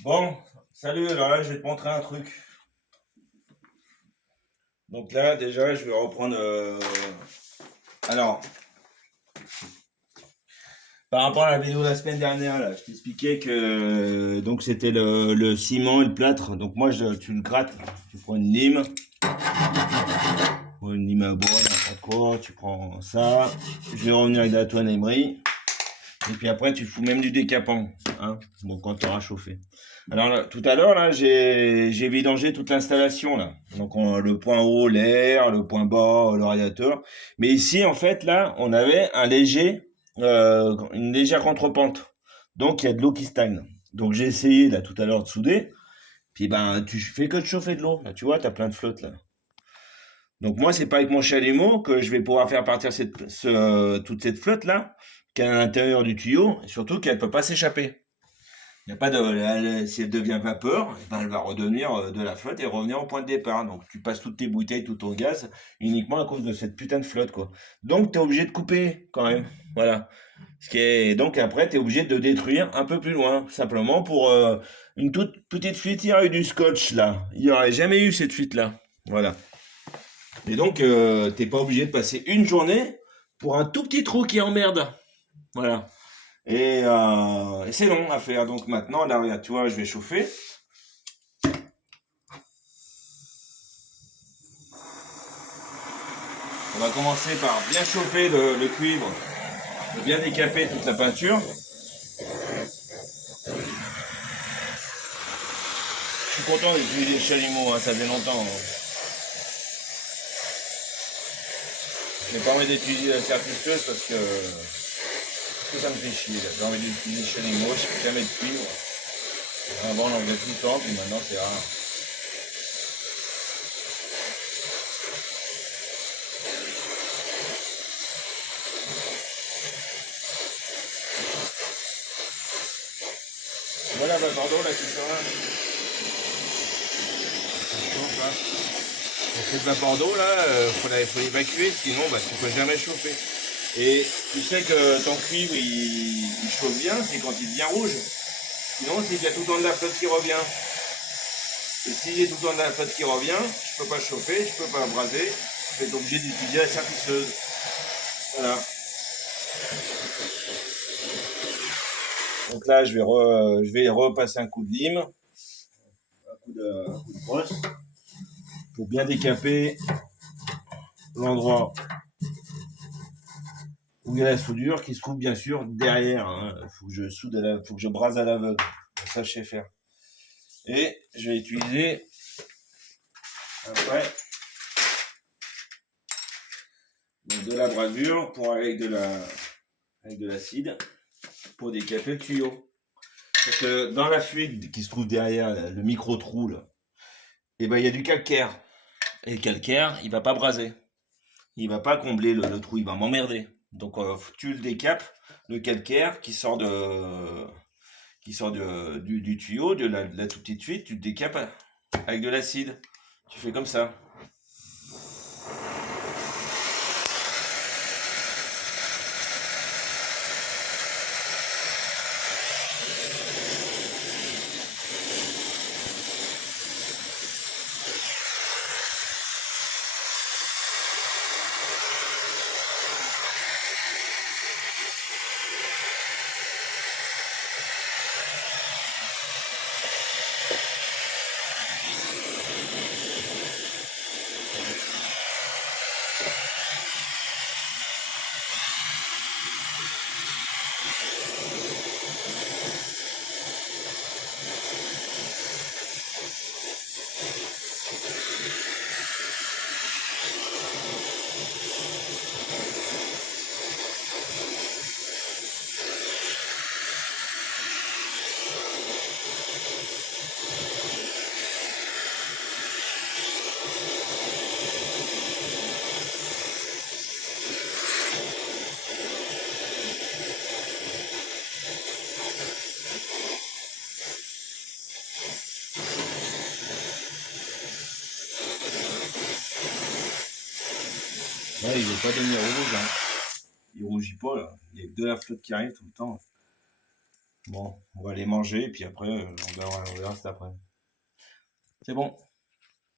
Bon, salut, alors là je vais te montrer un truc. Donc là déjà je vais reprendre... Alors, par rapport à la vidéo de la semaine dernière, là, je t'expliquais que donc c'était le ciment et le plâtre. Donc moi tu le grattes, tu prends une lime à bois, n'importe quoi, tu prends ça. Je vais revenir avec de la toile Emery. Et puis après, tu fous même du décapant, hein, bon, quand tu auras chauffé. Alors là, tout à l'heure, là, j'ai vidangé toute l'installation, là. Donc le point haut, l'air, le point bas, le radiateur. Mais ici, en fait, là, on avait une légère contrepente. Donc il y a de l'eau qui stagne. Donc j'ai essayé là tout à l'heure de souder. Puis ben, tu fais que de chauffer de l'eau. Là, tu vois, t'as plein de flotte là. Donc moi, c'est pas avec mon chalumeau que je vais pouvoir faire partir toute cette flotte là, qui est à l'intérieur du tuyau, et surtout qu'elle peut pas s'échapper. Il n'y a pas si elle devient vapeur, eh ben elle va redevenir de la flotte et revenir au point de départ. Donc tu passes toutes tes bouteilles, tout ton gaz, uniquement à cause de cette putain de flotte, quoi. Donc tu es obligé de couper quand même. Voilà. Donc après, tu es obligé de détruire un peu plus loin, simplement pour une toute petite fuite. Il y aurait eu du scotch là. Il n'y aurait jamais eu cette fuite là. Voilà. Et donc, t'es pas obligé de passer une journée pour un tout petit trou qui emmerde. Voilà. Et c'est long à faire. Donc maintenant, là, regarde, tu vois, je vais chauffer. On va commencer par bien chauffer le cuivre, de bien décaper toute la peinture. Je suis content d'utiliser le chalumeau, hein, ça fait longtemps. Hein. J'ai pas envie d'utiliser la serre-pisteuse parce que ça me fait chier. J'ai envie d'utiliser le chalumeau, je fais jamais de cuivre. Avant, on en faisait tout le temps, puis maintenant, c'est rare. Voilà, bah, pardon, là, tu sera. Chauffe, là. Et cette vapeur d'eau, là, faut l'évacuer, sinon, bah, tu peux jamais chauffer. Et tu sais que ton cuivre, il chauffe bien, c'est quand il devient rouge. Sinon, c'est qu'il y a tout le temps de la flotte qui revient. Et s'il y a tout le temps de la flotte qui revient, je peux pas chauffer, je peux pas abraser, je vais être obligé d'utiliser la serpisseuse. Voilà. Donc là, je vais repasser un coup de lime, un coup de brosse, pour bien décaper l'endroit où il y a la soudure qui se trouve bien sûr derrière. Il faut que je faut que je brase à l'aveugle. Ça, je sais faire. Et je vais utiliser après donc de la brasure avec de l'acide pour décaper le tuyau. Parce que dans la fuite qui se trouve derrière le micro-trou, là, et ben, il y a du calcaire. Et le calcaire, il va pas braser. Il va pas combler le trou, il va m'emmerder. Donc tu le décapes, le calcaire qui sort du tuyau, de la toute petite fuite, tu le décapes avec de l'acide. Tu fais comme ça. Là, il veut pas devenir rouge. Hein. Il rougit pas là. Il y a de la flotte qui arrive tout le temps. Bon, on va les manger et puis après, on verra cet après. C'est bon.